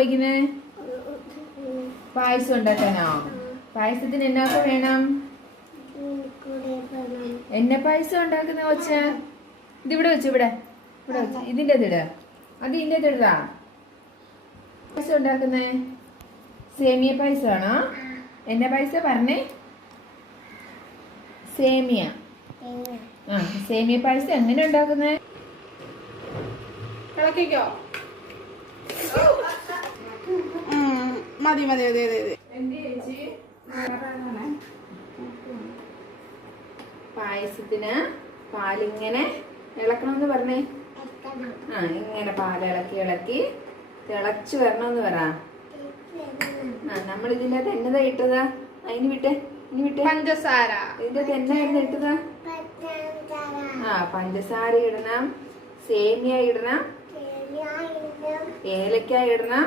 വിളിക്കുന്നേ? പായസം ഉണ്ടാക്കാനോ? പായസത്തിന് എന്നൊക്കെ വേണം? എന്നെ പായസം ഉണ്ടാക്കുന്ന കൊച്ച ഇതിവിടെ വെച്ചു, ഇവിടെ ഇവിടെ വെച്ചു. ഇതിൻ്റെ ഇട, അത് ഇതിൻ്റെ ഇടാ. പായസം ഉണ്ടാക്കുന്നേ സേമിയ പായസമാണോ? എന്നെ പായസം പറഞ്ഞേ? സേമിയ. സേമിയ പായസം എങ്ങനെ ഉണ്ടാക്കുന്നേ? കളക്കിക്കോ. മതി മതി മതി മതി. പായസത്തിന് പാലിങ്ങനെ ഇളക്കണമെന്ന് പറഞ്ഞേ. ഇങ്ങനെ പാൽ ഇളക്കി ഇളക്കി തിളച്ചു വരണമെന്ന് പറ. നമ്മൾ ഇതിൻ്റെ അകത്ത് എന്നതാ ഇട്ടതാ? അതിന് വിട്ടെ, ഇനി വിട്ടെ. പഞ്ചസാര. ഇതിൻ്റെ അകത്ത് എന്നായിരുന്നു ഇട്ടതാ? പഞ്ചസാര ഇടണം, സേമിയ ഇടണം, ഏലക്ക ഇടണം,